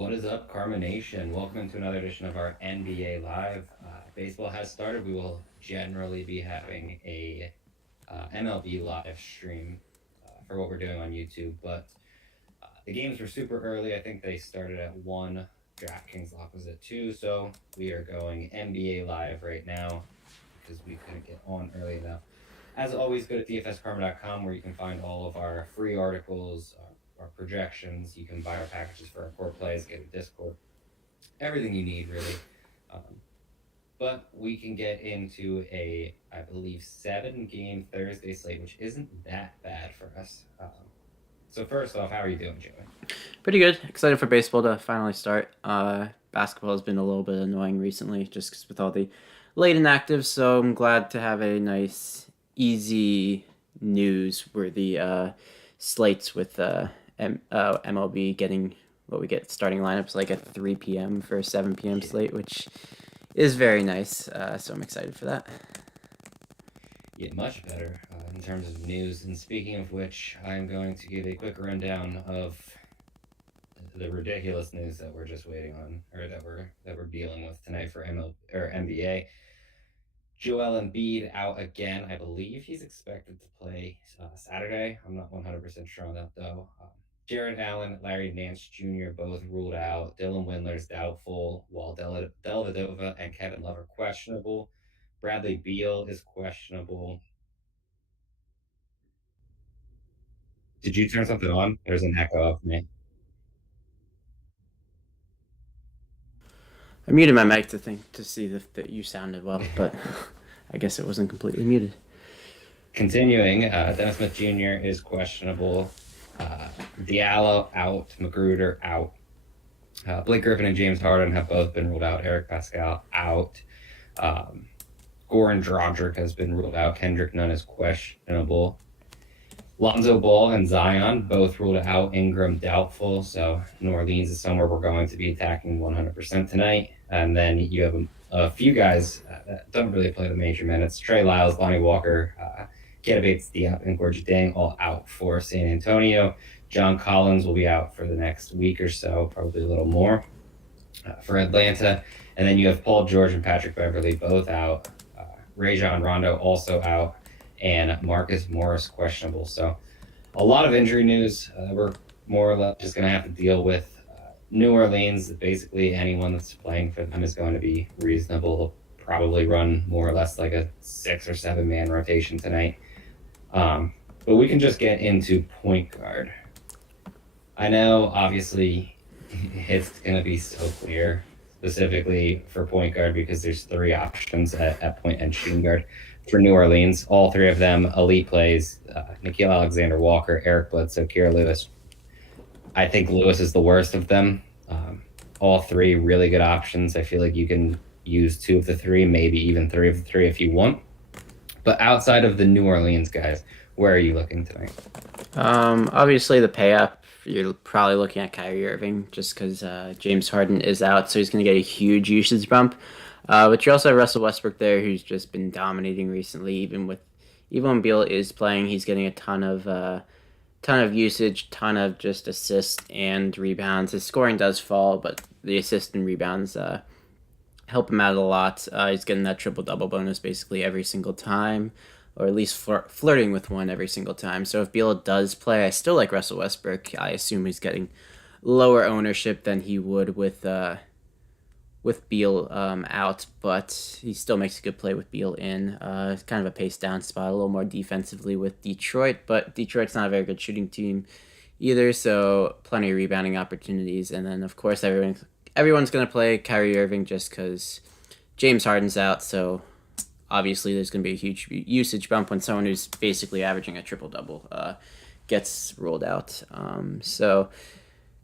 What is up, Karma Nation? Welcome to another edition of our NBA Live. Baseball has started. We will generally be having a MLB live stream for what we're doing on YouTube, but the games were super early. I think they started at 1. DraftKings lock was at 2, so we are going NBA Live right now because we couldn't get on early enough. As always, go to dfskarma.com where you can find all of our free articles, our projections. You can buy our packages for our core plays, get a Discord, everything you need, really. Um, but we can get into I believe, 7-game Thursday slate, which isn't that bad for us. So first off, how are you doing, Joey? Pretty good. Excited for baseball to finally start. Basketball has been a little bit annoying recently, just 'cause with all the late inactives. So I'm glad to have a nice, easy news where the slates with MLB getting what we get starting lineups like at 3 p.m. for a 7 p.m. slate, which is very nice. So I'm excited for that. Yeah, much better in terms of news. And speaking of which, I'm going to give a quick rundown of the ridiculous news that we're just waiting on, or that we're dealing with tonight for ML or NBA. Joel Embiid out again. I believe he's expected to play Saturday. I'm not 100% sure on that though. Jared Allen, Larry Nance Jr. both ruled out. Dylan Windler's doubtful, while Dellavedova and Kevin Love are questionable. Bradley Beal is questionable. Did you turn something on? There's an echo of me. I muted my mic to see that you sounded well, but I guess it wasn't completely muted. Continuing, Dennis Smith Jr. is questionable. Diallo out. Magruder out. Blake Griffin and James Harden have both been ruled out. Eric Pascal out. Goran Dragic has been ruled out. Kendrick Nunn is questionable. Lonzo Ball and Zion both ruled out. Ingram doubtful. So New Orleans is somewhere we're going to be attacking 100% tonight. And then you have a few guys that don't really play the major minutes. Trey Lyles, Lonnie Walker, Keita Bates-Diop, and Gorgie Dang all out for San Antonio. John Collins will be out for the next week or so, probably a little more for Atlanta. And then you have Paul George and Patrick Beverley both out. Rajon Rondo also out. And Marcus Morris questionable. So a lot of injury news. We're more or less just going to have to deal with New Orleans. Basically, anyone that's playing for them is going to be reasonable. They'll probably run more or less like a 6 or 7 man rotation tonight. But we can just get into point guard. I know, obviously, it's going to be so clear, specifically for point guard, because there's 3 options at point and shooting guard for New Orleans. All 3 of them elite plays. Nickeil Alexander-Walker, Eric Bledsoe, Kira Lewis. I think Lewis is the worst of them. All 3 really good options. I feel like you can use 2 of the 3, maybe even 3 of the 3 if you want. But outside of the New Orleans guys, where are you looking tonight? Obviously, the pay up, you're probably looking at Kyrie Irving just because James Harden is out, so he's going to get a huge usage bump. But you also have Russell Westbrook there, who's just been dominating recently. Even when Beal is playing, he's getting a ton of usage, ton of just assists and rebounds. His scoring does fall, but the assists and rebounds help him out a lot. He's getting that triple double bonus basically every single time, or at least flirting with one every single time. So if Beal does play, I still like Russell Westbrook. I assume he's getting lower ownership than he would with Beal out, but he still makes a good play with Beal in. It's kind of a pace down spot, a little more defensively with Detroit, but Detroit's not a very good shooting team either, so plenty of rebounding opportunities. And then, of course, everyone's going to play Kyrie Irving just because James Harden's out, so obviously there's going to be a huge usage bump when someone who's basically averaging a triple-double gets rolled out. So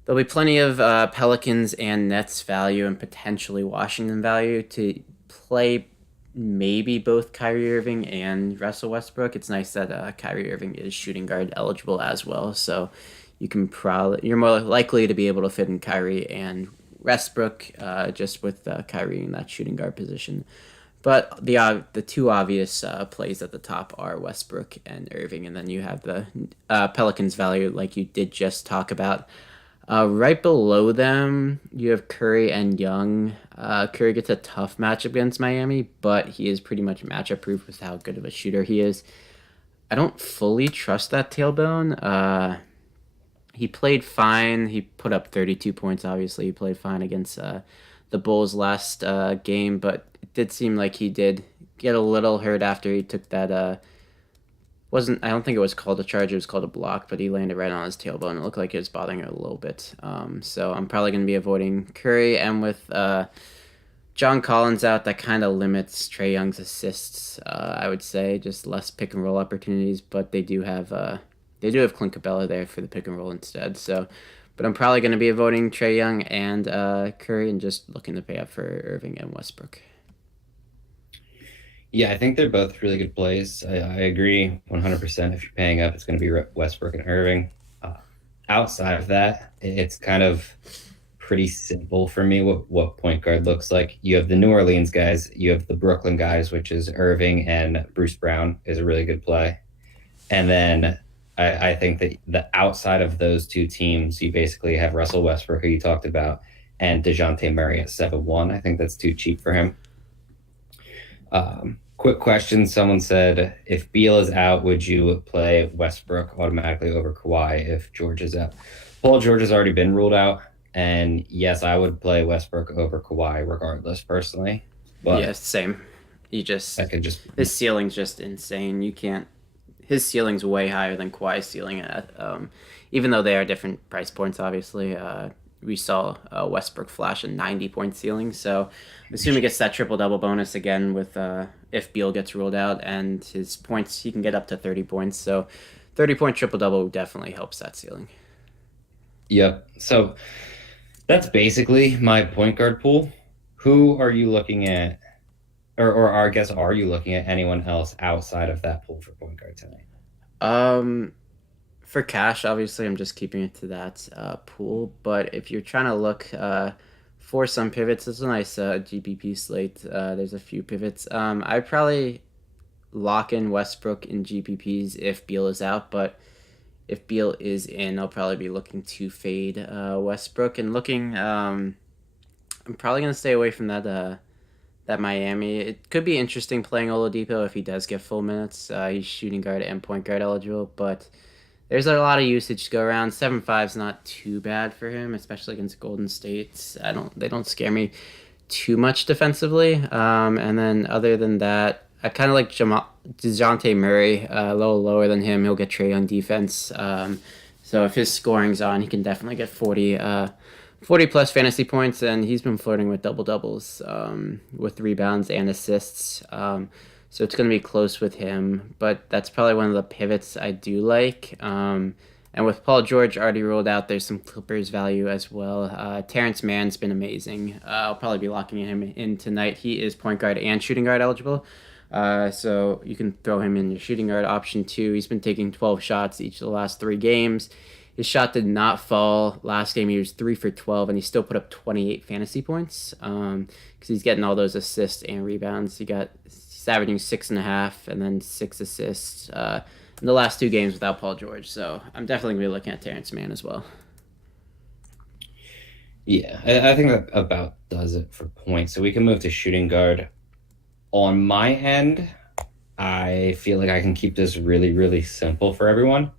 there'll be plenty of Pelicans and Nets value and potentially Washington value to play maybe both Kyrie Irving and Russell Westbrook. It's nice that Kyrie Irving is shooting guard eligible as well, so you're more likely to be able to fit in Kyrie and Westbrook just with Kyrie in that shooting guard position. But the 2 obvious plays at the top are Westbrook and Irving, and then you have the Pelicans value like you did just talk about. Right below them, you have Curry and Young. Curry gets a tough matchup against Miami, but he is pretty much matchup proof with how good of a shooter he is. I don't fully trust that tailbone. He played fine. He put up 32 points, obviously. He played fine against the Bulls last game, but it did seem like he did get a little hurt after he took that wasn't I don't think it was called a charge, it was called a block, but he landed right on his tailbone. It looked like it was bothering it a little bit. So I'm probably going to be avoiding Curry, and with John Collins out, that kind of limits Trae Young's assists. I would say just less pick and roll opportunities, but they do have Clint Capela there for the pick and roll instead. So, but I'm probably going to be avoiding Trae Young and Curry, and just looking to pay up for Irving and Westbrook. Yeah, I think they're both really good plays. I agree 100%. If you're paying up, it's going to be Westbrook and Irving. Uh, Outside of that, it's kind of pretty simple for me what point guard looks like. You have the New Orleans guys, you have the Brooklyn guys, which is Irving and Bruce Brown is a really good play. And then I think that the outside of those two teams, you basically have Russell Westbrook, who you talked about, and DeJounte Murray at 7-1. I think that's too cheap for him. Quick question. Someone said, if Beal is out, would you play Westbrook automatically over Kawhi if George is out? Paul George has already been ruled out. And yes, I would play Westbrook over Kawhi regardless, personally. Yeah, But same. He just I could just, his ceiling's just insane. You can't. His ceiling's way higher than Kawhi's ceiling. Even though they are different price points, obviously. We saw Westbrook flash a 90-point ceiling, so assume he gets that triple double bonus again with if Beal gets ruled out, and his points, he can get up to 30 points. So 30-point triple double definitely helps that ceiling. yep. So that's basically my point guard pool. Who are you looking at? Or I guess, are you looking at anyone else outside of that pool for point guard tonight? Um, for cash, obviously, I'm just keeping it to that pool. But if you're trying to look for some pivots, it's a nice GPP slate. There's a few pivots. I'd probably lock in Westbrook in GPPs if Beal is out, but if Beal is in, I'll probably be looking to fade Westbrook and looking. I'm probably gonna stay away from that Miami. It could be interesting playing Oladipo if he does get full minutes. He's shooting guard and point guard eligible, but there's a lot of usage to go around. 7-5 is not too bad for him, especially against Golden State. They don't scare me too much defensively. And then other than that, I kind of like Dejounte Murray, a little lower than him. He'll get Trey on defense. So if his scoring's on, he can definitely get 40 plus fantasy points, and he's been flirting with double doubles with rebounds and assists. So it's going to be close with him, but that's probably one of the pivots I do like. And with Paul George already ruled out, there's some Clippers value as well. Terrence Mann's been amazing. I'll probably be locking him in tonight. He is point guard and shooting guard eligible. So you can throw him in your shooting guard option too. He's been taking 12 shots each of the last 3 games. His shot did not fall last game. He was 3 for 12, and he still put up 28 fantasy points because he's getting all those assists and rebounds. He's averaging 6.5 and then 6 assists in the last 2 games without Paul George. So I'm definitely gonna be looking at Terrence Mann as well. Yeah, I think that about does it for points. So we can move to shooting guard. On my end, I feel like I can keep this really, really simple for everyone.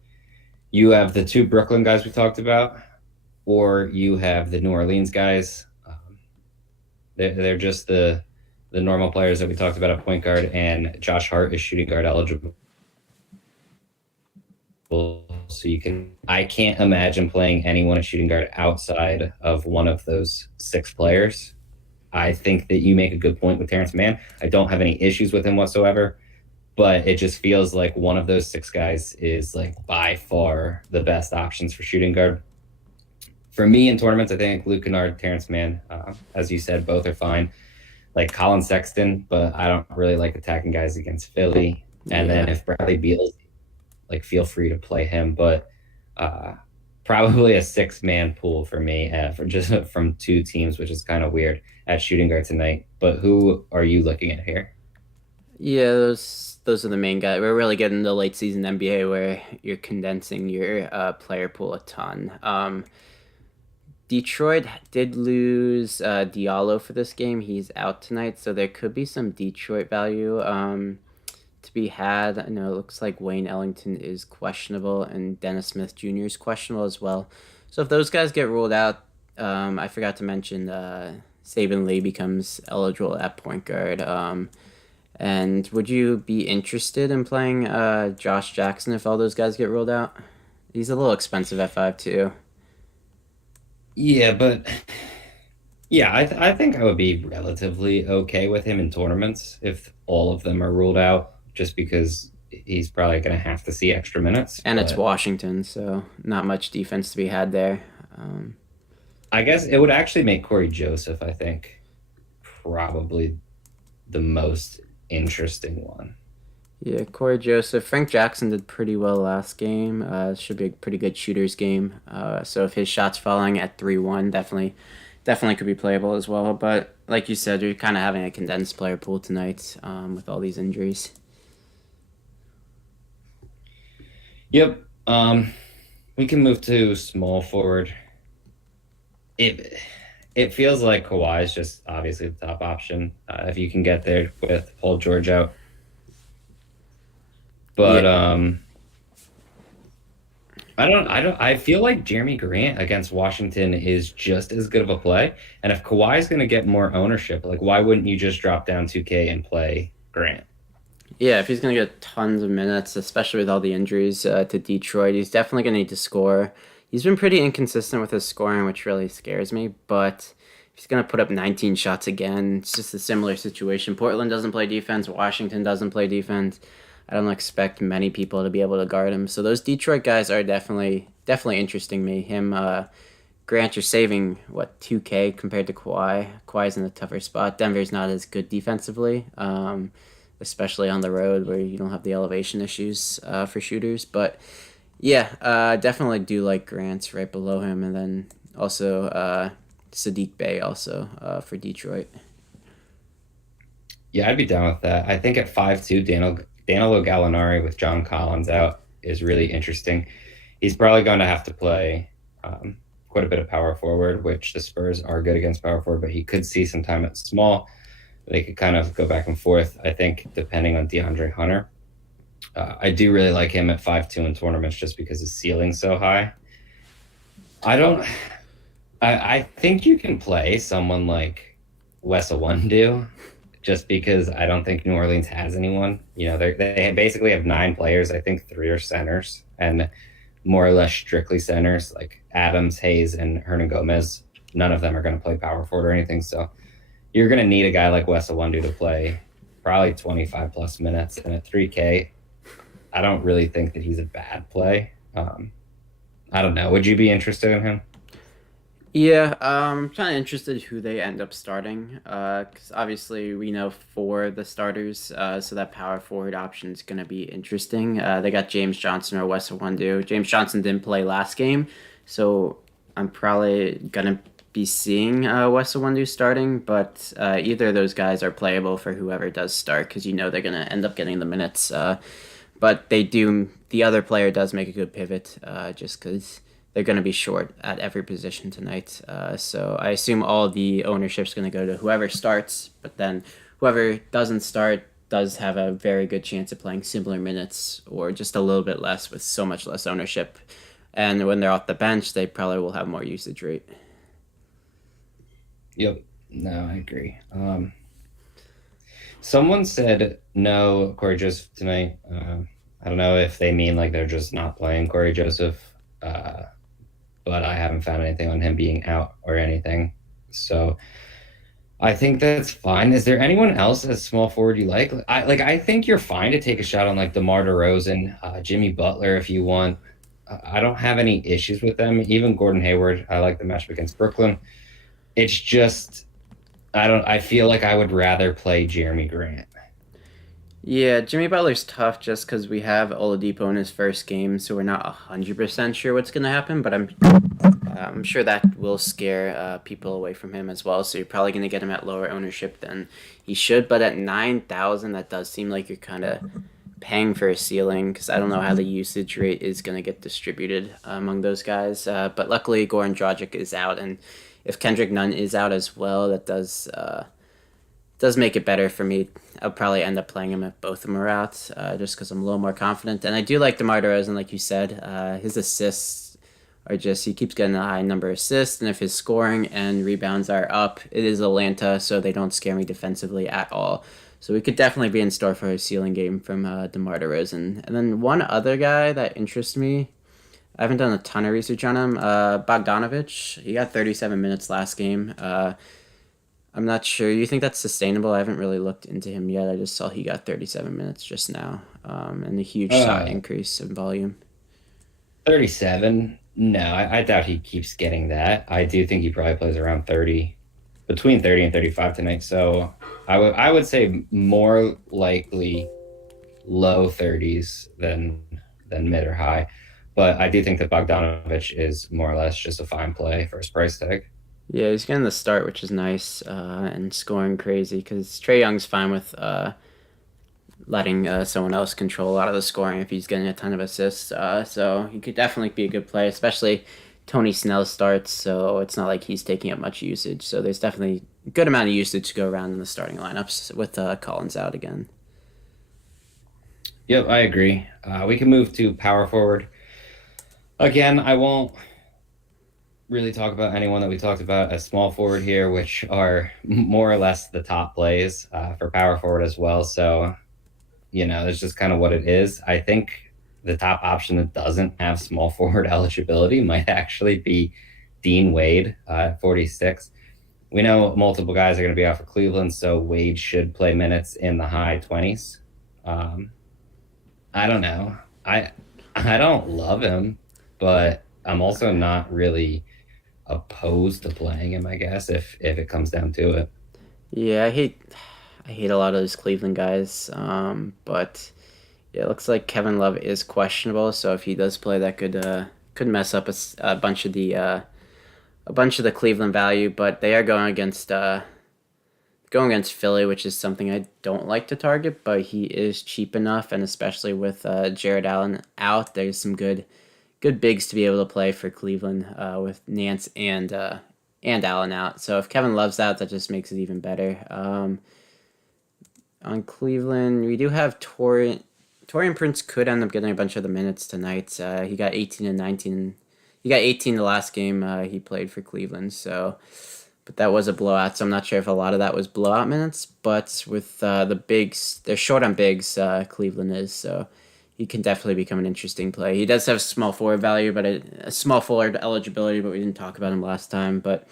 You have the two Brooklyn guys we talked about, or you have the New Orleans guys. They're just the normal players that we talked about at point guard, and Josh Hart is shooting guard eligible. So I can't imagine playing anyone at shooting guard outside of one of those 6 players. I think that you make a good point with Terrence Mann. I don't have any issues with him whatsoever, but it just feels like one of those 6 guys is like by far the best options for shooting guard. For me in tournaments, I think Luke Kennard, Terrence Mann, as you said, both are fine. Like Colin Sexton, but I don't really like attacking guys against Philly. And then if Bradley Beal, like, feel free to play him, but probably a 6-man pool for me for just from 2 teams, which is kind of weird at shooting guard tonight. But who are you looking at here? Yeah, those are the main guys. We're really getting the late season NBA where you're condensing your player pool a ton. Detroit did lose Diallo for this game. He's out tonight, so there could be some Detroit value to be had. I know it looks like Wayne Ellington is questionable and Dennis Smith Jr. is questionable as well. So if those guys get ruled out, I forgot to mention Saban Lee becomes eligible at point guard. And would you be interested in playing Josh Jackson if all those guys get ruled out? He's a little expensive at 5 too. Yeah, but yeah, I think I would be relatively okay with him in tournaments if all of them are ruled out, just because he's probably going to have to see extra minutes. And it's But Washington, so not much defense to be had there. Um, I guess it would actually make Corey Joseph, I think, probably the most interesting one. yeah, Corey Joseph. Frank Jackson did pretty well last game. Should be a pretty good shooters game. So if his shots falling at 3-1, definitely could be playable as well. But like you said, you're kind of having a condensed player pool tonight with all these injuries. Yep. We can move to small forward. It feels like Kawhi is just obviously the top option if you can get there with Paul George out. But Yeah, I feel like Jeremy Grant against Washington is just as good of a play. And if Kawhi is going to get more ownership, like why wouldn't you just drop down 2K and play Grant? yeah. If he's gonna get tons of minutes, especially with all the injuries to Detroit, he's definitely gonna need to score. He's been pretty inconsistent with his scoring, which really scares me. But if he's gonna put up 19 shots again, it's just a similar situation. Portland doesn't play defense. Washington doesn't play defense. I don't expect many people to be able to guard him. So those Detroit guys are definitely interesting me. Him, Grant, you're saving what 2K compared to Kawhi. Kawhi's in a tougher spot. Denver's not as good defensively, especially on the road where you don't have the elevation issues for shooters. But yeah, definitely do like Grant's right below him, and then also Sadiq Bey also for Detroit. Yeah, I'd be down with that. I think at 5'2", Danilo Gallinari with John Collins out is really interesting. He's probably going to have to play quite a bit of power forward, which the Spurs are good against power forward, but he could see some time at small. They could kind of go back and forth, I think, depending on DeAndre Hunter. I do really like him at 5'2" in tournaments just because his ceiling's so high. I don't. I think you can play someone like Wes Iwundu just because I don't think New Orleans has anyone. You know, they basically have 9 players. I think 3 are centers and more or less strictly centers, like Adams, Hayes, and Hernan Gomez. None of them are going to play power forward or anything. So you're going to need a guy like Wes Iwundu to play probably 25 plus minutes. And at 3K, I don't really think that he's a bad play. I don't know. Would you be interested in him? Yeah, I'm kind of interested who they end up starting. Because obviously we know 4 of the starters, so that power forward option is going to be interesting. They got James Johnson or Wes Iwundu. James Johnson didn't play last game, so I'm probably gonna be seeing Wes Iwundu starting. But either of those guys are playable for whoever does start, because you know they're gonna end up getting the minutes. But they do. The other player does make a good pivot, just because they're going to be short at every position tonight. So I assume all the ownership's going to go to whoever starts, but then whoever doesn't start does have a very good chance of playing similar minutes or just a little bit less with so much less ownership. And when they're off the bench, they probably will have more usage rate. Yep. No, I agree. Someone said no Corey Joseph tonight. I don't know if they mean like they're just not playing Corey Joseph, but I haven't found anything on him being out or anything. So I think that's fine. Is there anyone else as small forward you like? I think you're fine to take a shot on like DeMar DeRozan, Jimmy Butler if you want. I don't have any issues with them. Even Gordon Hayward, I like the matchup against Brooklyn. It's just I feel like I would rather play Jeremy Grant. Yeah, Jimmy Butler's tough just because we have Oladipo in his first game, so we're not 100% sure what's going to happen, but I'm sure that will scare people away from him as well, so you're probably going to get him at lower ownership than he should, but at 9,000, that does seem like you're kind of paying for a ceiling because I don't know how the usage rate is going to get distributed among those guys. But luckily, Goran Dragic is out, and if Kendrick Nunn is out as well, that does make it better for me. I'll probably end up playing him if both of them are out, just because I'm a little more confident. And I do like DeMar DeRozan, like you said. His assists are just he keeps getting a high number of assists, and if his scoring and rebounds are up, it is Atlanta, so they don't scare me defensively at all. So we could definitely be in store for a ceiling game from DeMar DeRozan. And then one other guy that interests me, I haven't done a ton of research on him. Bogdanovic, he got 37 minutes last game. I'm not sure. You think that's sustainable? I haven't really looked into him yet. I just saw he got 37 minutes just now, and a huge shot Uh, increase in volume. 37. No, I doubt he keeps getting that. I do think he probably plays around 30, between 30 and 35 tonight. So I would say more likely low 30s than mid or high. But I do think that Bogdanovich is more or less just a fine play for his price tag. Yeah, he's getting the start, which is nice, and scoring crazy because Trey Young's fine with letting someone else control a lot of the scoring if he's getting a ton of assists. So he could definitely be a good play, especially Tony Snell starts, so it's not like he's taking up much usage. So there's definitely a good amount of usage to go around in the starting lineups with Collins out again. Yep, I agree. We can move to power forward. Again, I won't really talk about anyone that we talked about as small forward here, which are more or less the top plays for power forward as well. So, it's just kind of what it is. I think the top option that doesn't have small forward eligibility might actually be Dean Wade at 46. We know multiple guys are going to be out for Cleveland, so Wade should play minutes in the high 20s. Um, I don't know. I don't love him, but I'm also not really opposed to playing him, I guess, if it comes down to it. Yeah, I hate a lot of those Cleveland guys, but yeah, it looks like Kevin Love is questionable. So if he does play, that could mess up a bunch of the Cleveland value. But they are going against Philly, which is something I don't like to target. But he is cheap enough, and especially with Jared Allen out, there's some good bigs to be able to play for Cleveland with Nance and Allen out. So if Kevin Love's out, that just makes it even better. On Cleveland, we do have Torian. Torian Prince could end up getting a bunch of the minutes tonight. He got 18 and 19. He got 18 the last game he played for Cleveland. So, but that was a blowout. So I'm not sure if a lot of that was blowout minutes. But with the bigs, they're short on bigs. Cleveland is so. He can definitely become an interesting play. He does have small forward value, but a small forward eligibility, but we didn't talk about him last time. But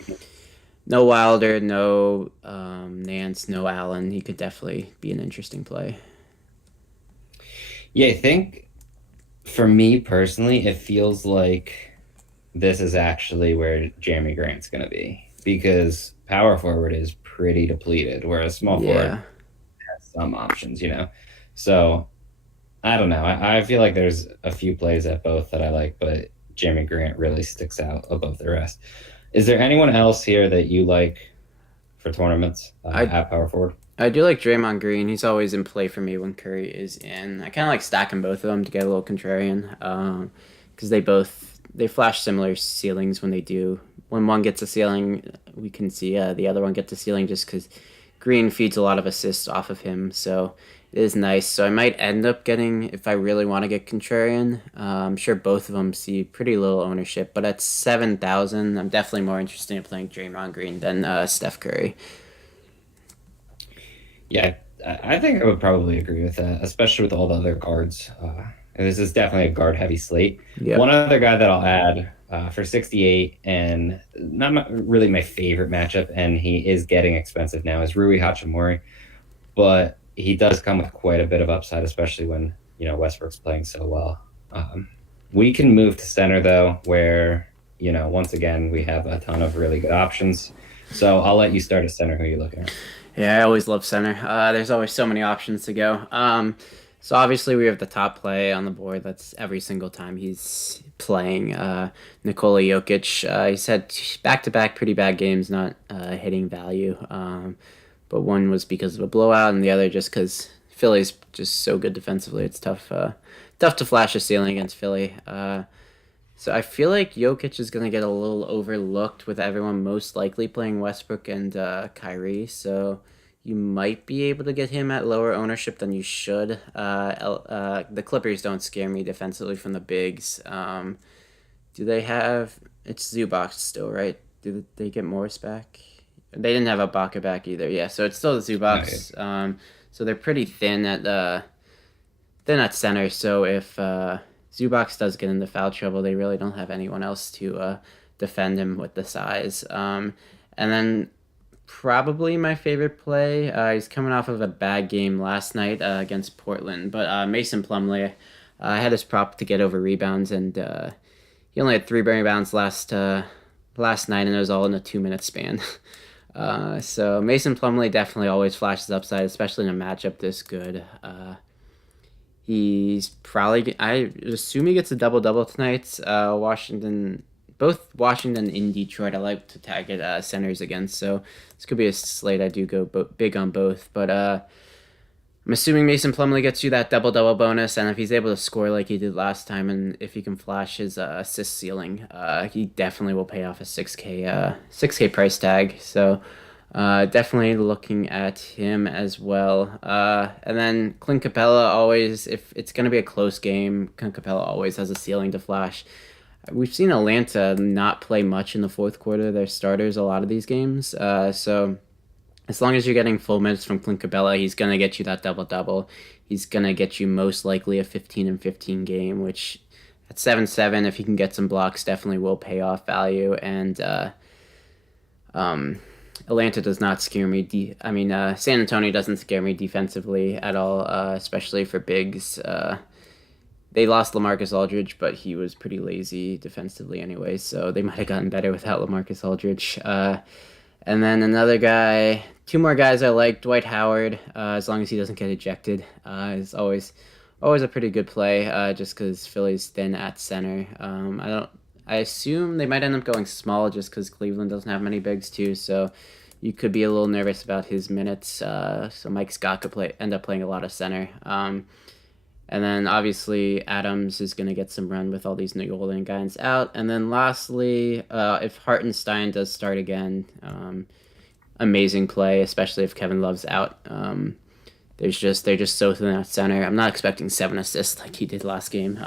no Wilder, no Nance, no Allen. He could definitely be an interesting play. Yeah, I think for me personally, it feels like this is actually where Jeremy Grant's going to be because power forward is pretty depleted, whereas small forward Yeah. has some options. So I don't know. I feel like there's a few plays at both that I like, but Jeremy Grant really sticks out above the rest. Is there anyone else here that you like for tournaments I at power forward? I do like Draymond Green. He's always in play for me when Curry is in. I kind of like stacking both of them to get a little contrarian, because they flash similar ceilings when they do. When one gets a ceiling, we can see the other one gets a ceiling just because Green feeds a lot of assists off of him. So it is nice. So I might end up getting, if I really want to get contrarian, I'm sure both of them see pretty little ownership. But at 7,000, I'm definitely more interested in playing Draymond Green than Steph Curry. Yeah, I think I would probably agree with that, especially with all the other guards. And this is definitely a guard heavy slate. One Yep. other guy that I'll add for 68 and really my favorite matchup, and he is getting expensive now, is Rui Hachimori. But he does come with quite a bit of upside, especially when Westbrook's playing so well. We can move to center though, where once again we have a ton of really good options. So I'll let you start at center. Who are you looking at? Yeah, I always love center. There's always so many options to go. So obviously we have the top play on the board. That's every single time he's playing. Nikola Jokic. He's had back-to-back pretty bad games, not hitting value. But one was because of a blowout, and the other just because Philly's just so good defensively. It's tough to flash a ceiling against Philly. So I feel like Jokic is going to get a little overlooked with everyone most likely playing Westbrook and Kyrie. So you might be able to get him at lower ownership than you should. The Clippers don't scare me defensively from the bigs. Do they have? It's Zubac still, right? Do they get Morris back? They didn't have Ibaka back either. Yeah, so it's still the Right. Zubacs. So they're pretty thin at center. So if Zubac does get into foul trouble, they really don't have anyone else to defend him with the size. And then probably my favorite play. He's coming off of a bad game last night against Portland, but Mason Plumlee. I had his prop to get over rebounds, and he only had 3 rebounds last night, and it was all in a 2 minute span. So Mason Plumlee definitely always flashes upside, especially in a matchup this good. He's probably. I assume he gets a double double tonight. Both Washington and Detroit. I like to target centers against. So this could be a slate I do go big on both. But I'm assuming Mason Plumlee gets you that double double bonus, and if he's able to score like he did last time, and if he can flash his assist ceiling, he definitely will pay off a 6K price tag. So. Definitely looking at him as well. And then Clint Capela always, if it's going to be a close game, Clint Capela always has a ceiling to flash. We've seen Atlanta not play much in the fourth quarter. Their starters a lot of these games. So as long as you're getting full minutes from Clint Capela, he's going to get you that double double. He's going to get you most likely a 15 and 15 game, which at 7-7, if he can get some blocks, definitely will pay off value. And um, Atlanta does not scare me. San Antonio doesn't scare me defensively at all, especially for bigs. They lost LaMarcus Aldridge, but he was pretty lazy defensively anyway, so they might have gotten better without LaMarcus Aldridge. And then another guy, two more guys I like. Dwight Howard, as long as he doesn't get ejected, is always a pretty good play. Just because Philly's thin at center. I assume they might end up going small just because Cleveland doesn't have many bigs too. So you could be a little nervous about his minutes. So Mike Scott could end up playing a lot of center. And then obviously Adams is going to get some run with all these New Orleans guys out. And then lastly, if Hartenstein does start again, amazing play, especially if Kevin Love's out. They're just so thin at center. I'm not expecting 7 assists like he did last game.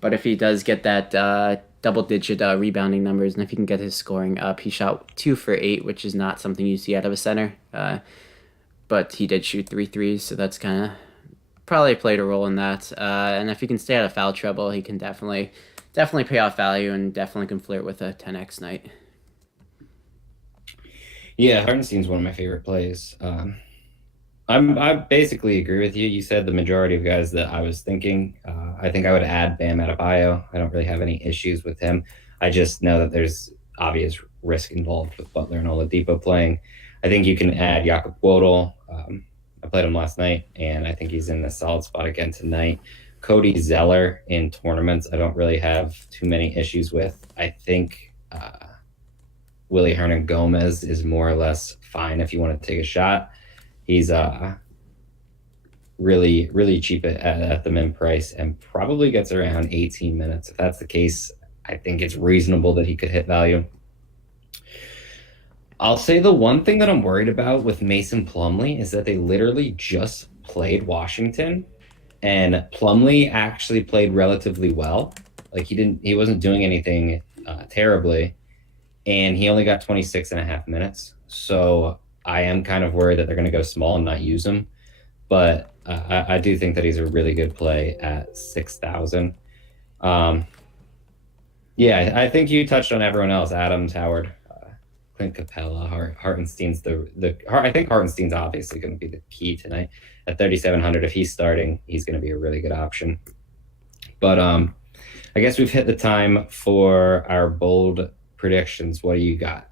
But if he does get that double-digit rebounding numbers, and if he can get his scoring up, he shot 2 for 8, which is not something you see out of a center. But he did shoot 3 threes, so that's kind of probably played a role in that. And if he can stay out of foul trouble, he can definitely pay off value and definitely can flirt with a 10x night. Yeah, Hartenstein's one of my favorite plays. I basically agree with you. You said the majority of guys that I was thinking. I think I would add Bam Adebayo. I don't really have any issues with him. I just know that there's obvious risk involved with Butler and Oladipo playing. I think you can add Jakob Poeltl. I played him last night, and I think he's in a solid spot again tonight. Cody Zeller in tournaments, I don't really have too many issues with. I think Willie Hernan Gomez is more or less fine if you want to take a shot. He's really cheap at the min price and probably gets around 18 minutes. If that's the case, I think it's reasonable that he could hit value. I'll say the one thing that I'm worried about with Mason Plumlee is that they literally just played Washington, and Plumlee actually played relatively well. Like he wasn't doing anything terribly, and he only got 26 and a half minutes. So I am kind of worried that they're going to go small and not use him. But I do think that he's a really good play at 6,000. Yeah, I think you touched on everyone else. Adams, Howard, Clint Capela, Hartenstein's I think Hartenstein's obviously going to be the key tonight at 3,700. If he's starting, he's going to be a really good option. But I guess we've hit the time for our bold predictions. What do you got?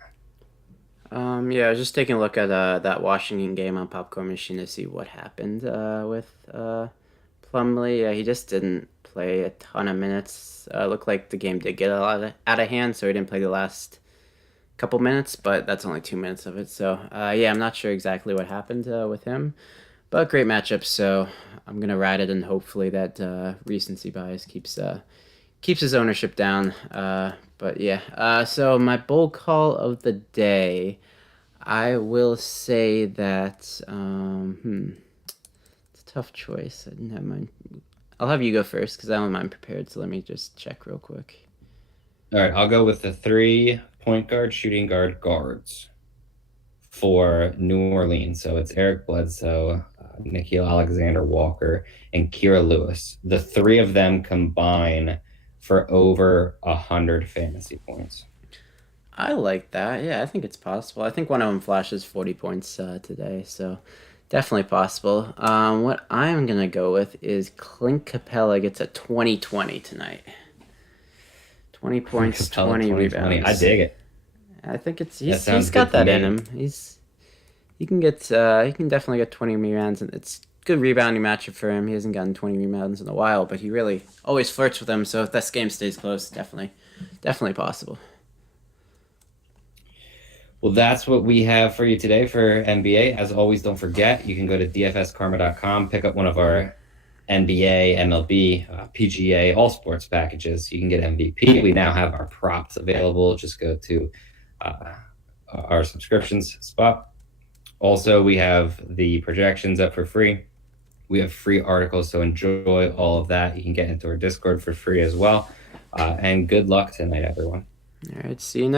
Yeah, I was just taking a look at that Washington game on Popcorn Machine to see what happened with Plumlee. Yeah, he just didn't play a ton of minutes. Looked like the game did get a lot out of hand, so he didn't play the last couple minutes, but that's only 2 minutes of it. So yeah, I'm not sure exactly what happened with him. But great matchup, so I'm gonna ride it, and hopefully that recency bias keeps his ownership down. But yeah, so my bold call of the day, I will say that it's a tough choice. I didn't have mine. I'll have you go first because I don't have mine prepared. So let me just check real quick. All right, I'll go with the 3 point guard, shooting guard guards for New Orleans. So it's Eric Bledsoe, Nikhil Alexander Walker, and Kira Lewis. The three of them combine for over 100 fantasy points. I like that. Yeah, I think it's possible. I think one of them flashes 40 points today, so definitely possible. What I'm going to go with is Clint Capela gets a 20-20 tonight. 20 points, Capella 20 2020. rebounds. I dig it. I think Sounds he's got good to that in me. him. He can definitely get 20 rebounds, and it's good rebounding matchup for him. He hasn't gotten 20 rebounds in a while, but he really always flirts with them. So if this game stays close, definitely possible. Well, that's what we have for you today for NBA. As always, don't forget, you can go to dfskarma.com, pick up one of our NBA, MLB, PGA, all sports packages. You can get MVP. We now have our props available. Just go to uh, our subscriptions spot. Also, we have the projections up for free. We have free articles, so enjoy all of that. You can get into our Discord for free as well. And good luck tonight, everyone. All right, see you next.